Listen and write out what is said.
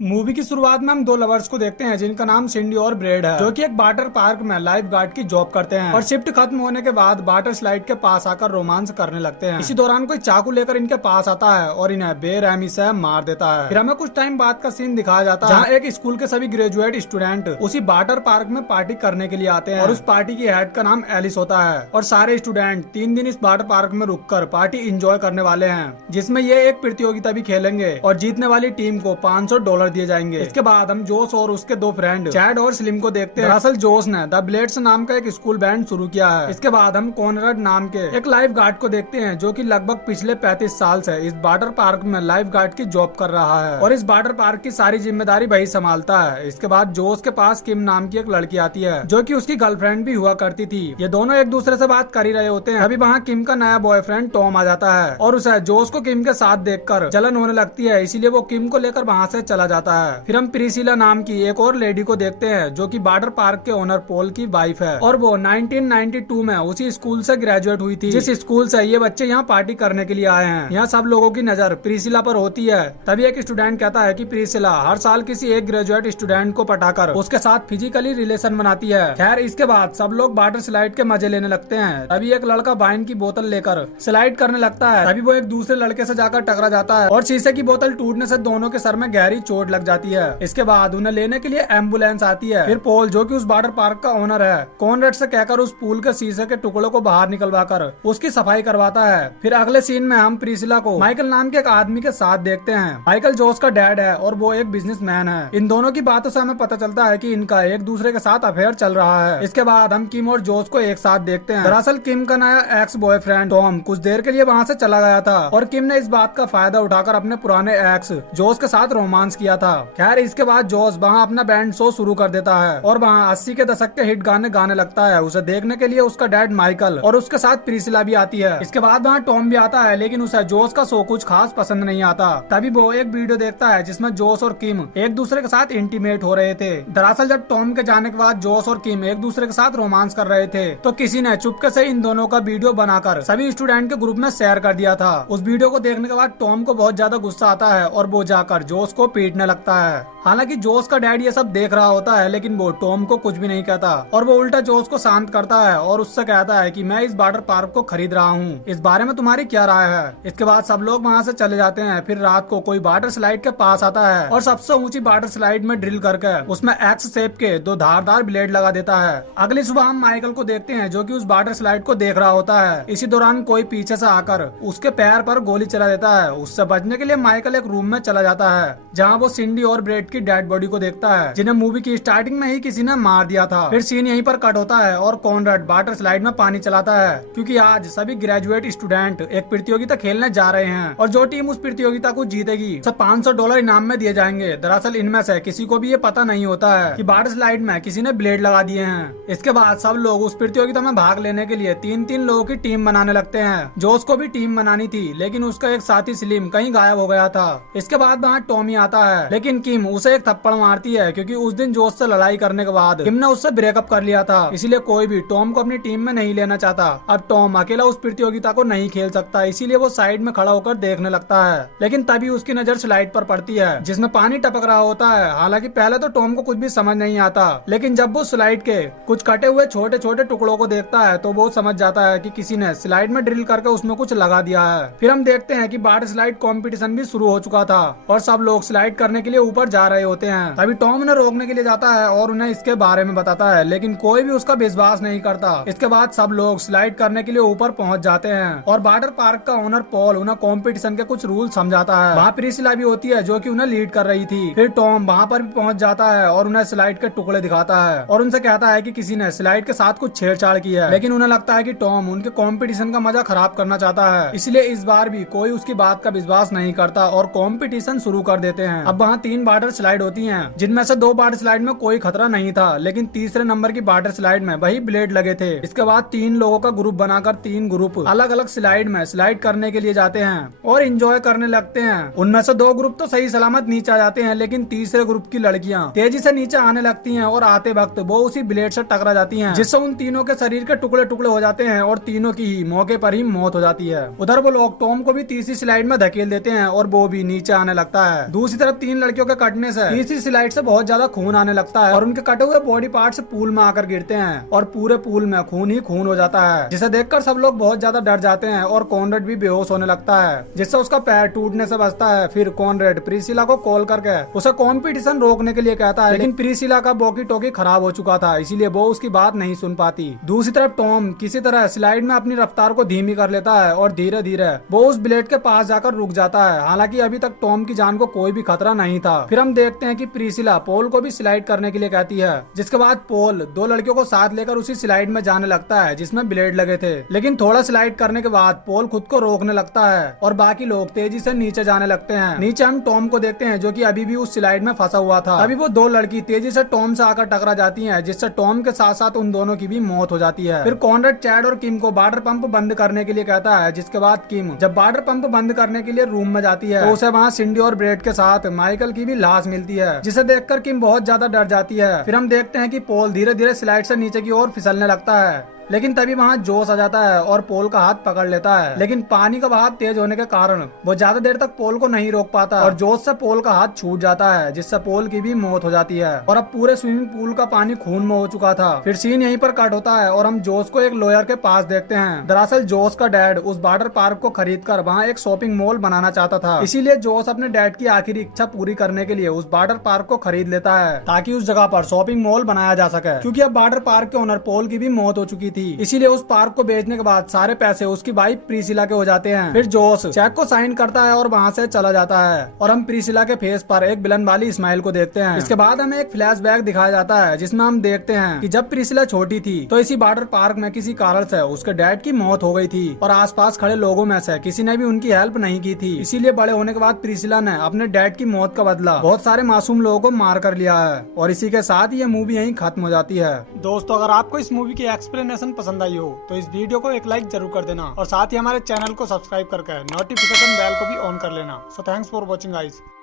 Movie की शुरुआत में हम दो लवर्स को देखते हैं जिनका नाम सिंडी और ब्रेड है, जो कि एक वाटर पार्क में लाइफ गार्ड की जॉब करते हैं और शिफ्ट खत्म होने के बाद वाटर स्लाइड के पास आकर रोमांस करने लगते हैं। इसी दौरान कोई चाकू लेकर इनके पास आता है और इन्हें बेरहमी से मार देता है। फिर हमें कुछ टाइम बाद का सीन दिखाया जाता है जहाँ एक स्कूल के सभी ग्रेजुएट स्टूडेंट उसी वाटर पार्क में पार्टी करने के लिए आते हैं और उस पार्टी की हेड का नाम एलिस होता है और सारे स्टूडेंट 3 दिन इस वाटर पार्क में रुककर पार्टी एंजॉय करने वाले हैं, जिसमें ये एक प्रतियोगिता भी खेलेंगे और जीतने वाली टीम को $500 दिए जाएंगे। इसके बाद हम जोश और उसके दो फ्रेंड चैड और स्लिम को देखते हैं। दरअसल जोश ने द ब्लेड्स नाम का एक स्कूल बैंड शुरू किया है। इसके बाद हम कॉनराड नाम के एक लाइफ गार्ड को देखते हैं जो कि लगभग पिछले 35 साल से इस वाटर पार्क में लाइफ गार्ड की जॉब कर रहा है और इस वाटर पार्क की सारी जिम्मेदारी वही संभालता है। इसके बाद जोश के पास किम नाम की एक लड़की आती है जो कि उसकी गर्लफ्रेंड भी हुआ करती थी। ये दोनों एक दूसरे से बात कर ही रहे होते हैं। अभी वहाँ किम का नया बॉयफ्रेंड टॉम आ जाता है और उसे जोश को किम के साथ देखकर जलन होने लगती है, इसीलिए वो किम को लेकर वहाँ से चला जाता है। फिर हम प्रिसिला नाम की एक और लेडी को देखते हैं जो कि वाटर पार्क के ओनर पॉल की वाइफ है और वो 1992 में उसी स्कूल से ग्रेजुएट हुई थी जिस स्कूल से ये बच्चे यहाँ पार्टी करने के लिए आए हैं। यहाँ सब लोगों की नजर प्रिसिला पर होती है। तभी एक स्टूडेंट कहता है कि प्रिसिला हर साल किसी एक ग्रेजुएट स्टूडेंट को पटाकर उसके साथ फिजिकली रिलेशन बनाती है। खैर इसके बाद सब लोग वाटर स्लाइड के मजे लेने लगते हैं। तभी एक लड़का वाइन की बोतल लेकर स्लाइड करने लगता है। तभी वो एक दूसरे लड़के से जाकर टकरा जाता है और शीशे की बोतल टूटने से दोनों के सर में गहरी चोट लग जाती है। इसके बाद उन्हें लेने के लिए एम्बुलेंस आती है। फिर पॉल जो कि उस वाटर पार्क का ओनर है कॉनराड से कहकर उस पूल के शीशे के टुकड़ों को बाहर निकलवा कर उसकी सफाई करवाता है। फिर अगले सीन में हम प्रिसिला को माइकल नाम के एक आदमी के साथ देखते हैं। माइकल जोश का डैड है और वो एक बिजनेसमैन है। इन दोनों की बातों से हमें पता चलता है कि इनका एक दूसरे के साथ अफेयर चल रहा है। इसके बाद हम किम और जोश को एक साथ देखते हैं। दरअसल किम का नया एक्स बॉयफ्रेंड टॉम कुछ देर के लिए वहाँ से चला गया था और किम ने इस बात का फायदा उठाकर अपने पुराने एक्स जोश के साथ रोमांस किया था। खैर इसके बाद जोश वहाँ अपना बैंड शो शुरू कर देता है और वहाँ 80 के दशक के हिट गाने गाने लगता है। उसे देखने के लिए उसका डैड माइकल और उसके साथ प्रिसिला भी आती है। इसके बाद वहाँ टॉम भी आता है, लेकिन उसे जोश का शो कुछ खास पसंद नहीं आता। तभी वो एक वीडियो देखता है जिसमें जोश और किम एक दूसरे के साथ इंटीमेट हो रहे थे। दरअसल जब टॉम के जाने के बाद जोश और किम एक दूसरे के साथ रोमांस कर रहे थे तो किसी ने चुपके से इन दोनों का वीडियो बनाकर सभी स्टूडेंट के ग्रुप में शेयर कर दिया था। उस वीडियो को देखने के बाद टॉम को बहुत ज्यादा गुस्सा आता है और वो जाकर जोश को पीटने लगता है। हालांकि जोश का डैड ये सब देख रहा होता है, लेकिन वो टॉम को कुछ भी नहीं कहता और वो उल्टा जोश को शांत करता है और उससे कहता है कि मैं इस वाटर पार्क को खरीद रहा हूँ, इस बारे में तुम्हारी क्या राय है। इसके बाद सब लोग वहाँ से चले जाते हैं। फिर रात को कोई वाटर स्लाइड के पास आता है और सबसे ऊंची वाटर स्लाइड में ड्रिल करके उसमें एक्स शेप के 2 धारदार ब्लेड लगा देता है। अगली सुबह हम माइकल को देखते हैं जो कि उस वाटर स्लाइड को देख रहा होता है। इसी दौरान कोई पीछे से आकर उसके पैर पर गोली चला देता है। उससे बचने के लिए माइकल एक रूम में चला जाता है जहाँ वो सिंडी और ब्रेड की डेड बॉडी को देखता है जिन्हें मूवी की स्टार्टिंग में ही किसी ने मार दिया था। फिर सीन यहीं पर कट होता है और कॉनराड वाटर स्लाइड में पानी चलाता है क्योंकि आज सभी ग्रेजुएट स्टूडेंट एक प्रतियोगिता खेलने जा रहे हैं और जो टीम उस प्रतियोगिता को जीतेगी उसे $500 इनाम में दिए जाएंगे। दरअसल इनमें से किसी को भी ये पता नहीं होता है कि वाटर स्लाइड में किसी ने ब्लेड लगा दिए हैं। इसके बाद सब लोग उस प्रतियोगिता में भाग लेने के लिए 3-3 लोगों की टीम बनाने लगते हैं। जोश को भी टीम बनानी थी, लेकिन उसका एक साथी स्लिम कहीं गायब हो गया था। इसके बाद वहाँ टॉमी आता है, लेकिन किम उसे एक थप्पड़ मारती है क्योंकि उस दिन जोश से लड़ाई करने के बाद किम ने उससे ब्रेकअप कर लिया था, इसीलिए कोई भी टॉम को अपनी टीम में नहीं लेना चाहता। अब टॉम अकेला उस प्रतियोगिता को नहीं खेल सकता, इसीलिए वो साइड में खड़ा होकर देखने लगता है। लेकिन तभी उसकी नजर स्लाइड पर पड़ती है जिसमें पानी टपक रहा होता है। हालांकि पहले तो टॉम को कुछ भी समझ नहीं आता, लेकिन जब वो स्लाइड के कुछ कटे हुए छोटे छोटे टुकड़ों को देखता है तो वो समझ जाता है कि किसी ने स्लाइड में ड्रिल करके उसमें कुछ लगा दिया है। फिर हम देखते हैं कि वाटर स्लाइड कंपटीशन भी शुरू हो चुका था और सब लोग स्लाइड करने के लिए ऊपर जा रहे होते हैं। तभी टॉम उन्हें रोकने के लिए जाता है और उन्हें इसके बारे में बताता है, लेकिन कोई भी उसका विश्वास नहीं करता। इसके बाद सब लोग स्लाइड करने के लिए ऊपर पहुंच जाते हैं और वाटर पार्क का ओनर पॉल उन्हें कंपटीशन के कुछ रूल समझाता है। वहाँ प्रिसिला भी होती है जो कि उन्हें लीड कर रही थी। फिर टॉम वहाँ पर भी पहुंच जाता है और उन्हें स्लाइड के टुकड़े दिखाता है और उनसे कहता है कि किसी ने स्लाइड के साथ कुछ छेड़छाड़ की है, लेकिन उन्हें लगता है कि टॉम उनके कंपटीशन का मजा खराब करना चाहता है, इसलिए इस बार भी कोई उसकी बात का विश्वास नहीं करता और कंपटीशन शुरू कर देते हैं। अब वहाँ 3 वाटर स्लाइड होती हैं, जिनमें से 2 वाटर स्लाइड में कोई खतरा नहीं था, लेकिन तीसरे नंबर की वाटर स्लाइड में वही ब्लेड लगे थे। इसके बाद 3 लोगों का ग्रुप बनाकर 3 ग्रुप अलग अलग स्लाइड में स्लाइड करने के लिए जाते हैं और एंजॉय करने लगते हैं। उनमें से 2 ग्रुप तो सही सलामत नीचे आ जाते हैं, लेकिन तीसरे ग्रुप की लड़कियां तेजी से नीचे आने लगती हैं और आते वक्त वो उसी ब्लेड से टकरा जाती हैं, जिससे उन तीनों के शरीर के टुकड़े टुकड़े हो जाते हैं और तीनों की ही मौके पर ही मौत हो जाती है। उधर वो लोग टॉम को भी तीसरी स्लाइड में धकेल देते हैं और वो भी नीचे आने लगता है। दूसरी तरफ 3 लड़कियों के कटने से तीसरी स्लाइड से बहुत ज्यादा खून आने लगता है और उनके कटे हुए बॉडी पार्ट्स पूल में आकर गिरते हैं और पूरे पूल में खून ही खून हो जाता है, जिसे देखकर सब लोग बहुत ज्यादा डर जाते हैं और कॉनरेड भी बेहोश होने लगता है, जिससे उसका पैर टूटने से बचता है। फिर कॉनरेड प्रिसिला को कॉल करके उसे कंपटीशन रोकने के लिए कहता है, लेकिन प्रिसिला का वॉकी टॉकी खराब हो चुका था, इसीलिए वो उसकी बात नहीं सुन पाती। दूसरी तरफ टॉम किसी तरह स्लाइड में अपनी रफ्तार को धीमी कर लेता है और धीरे धीरे वो उस ब्लेड के पास जाकर रुक जाता है। हालांकि अभी तक टॉम की जान को कोई भी खतरा नहीं था। फिर हम देखते हैं कि प्रिसिला पॉल को भी स्लाइड करने के लिए कहती है, जिसके बाद पॉल 2 लड़कियों को साथ लेकर उसी स्लाइड में जाने लगता है जिसमें ब्लेड लगे थे। लेकिन थोड़ा स्लाइड करने के बाद पॉल खुद को रोकने लगता है और बाकी लोग तेजी से नीचे जाने लगते हैं। नीचे हम टॉम को देखते हैं जो कि अभी भी उस स्लाइड में फंसा हुआ था। अभी वो 2 लड़की तेजी से टॉम से आकर टकरा जाती हैं, जिससे टॉम के साथ साथ उन दोनों की भी मौत हो जाती है। फिर कॉनरेड चैड और किम को वाटर पंप बंद करने के लिए कहता है, जिसके बाद किम जब वाटर पंप बंद करने के लिए रूम में जाती है तो उसे वहाँ सिंडी और ब्रेड के साथ माइकल की भी लाश मिलती है, जिसे देखकर किम बहुत ज्यादा डर जाती है। फिर हम देखते हैं कि पॉल धीरे धीरे स्लाइड से नीचे की ओर फिसलने लगता है, लेकिन तभी वहाँ जोश आ जाता है और पोल का हाथ पकड़ लेता है। लेकिन पानी का बहाव तेज होने के कारण वो ज्यादा देर तक पोल को नहीं रोक पाता और जोश से पोल का हाथ छूट जाता है, जिससे पोल की भी मौत हो जाती है और अब पूरे स्विमिंग पूल का पानी खून में हो चुका था। फिर सीन यहीं पर कट होता है और हम जोश को एक लॉयर के पास देखते हैं। दरअसल जोश का डैड उस वाटर पार्क को खरीद कर वहाँ एक शॉपिंग मॉल बनाना चाहता था, इसीलिए जोश अपने डैड की आखिरी इच्छा पूरी करने के लिए उस वाटर पार्क को खरीद लेता है ताकि उस जगह पर शॉपिंग मॉल बनाया जा सके, क्योंकि अब वाटर पार्क के ओनर पोल की भी मौत हो चुकी थी। इसीलिए उस पार्क को बेचने के बाद सारे पैसे उसकी वाइफ प्रिसिला के हो जाते हैं। फिर जोश चेक को साइन करता है और वहाँ से चला जाता है और हम प्रिसिला के फेस पर एक विलन वाली स्माइल को देखते हैं। इसके बाद हमें एक फ्लैशबैक दिखाया जाता है जिसमें हम देखते हैं कि जब प्रिसिला छोटी थी तो इसी वाटर पार्क में किसी कारण से उसके डैड की मौत हो गई थी और आसपास खड़े लोगों में से किसी ने भी उनकी हेल्प नहीं की थी। इसीलिए बड़े होने के बाद प्रिसिला ने अपने डैड की मौत का बदला बहुत सारे मासूम लोगों को मार कर लिया है और इसी के साथ ये मूवी यहीं खत्म हो जाती है। दोस्तों, अगर आपको इस मूवी की एक्सप्लेनेशन पसंद आई हो तो इस वीडियो को एक लाइक जरूर कर देना और साथ ही हमारे चैनल को सब्सक्राइब करके नोटिफिकेशन बेल को भी ऑन कर लेना। So thanks for watching guys.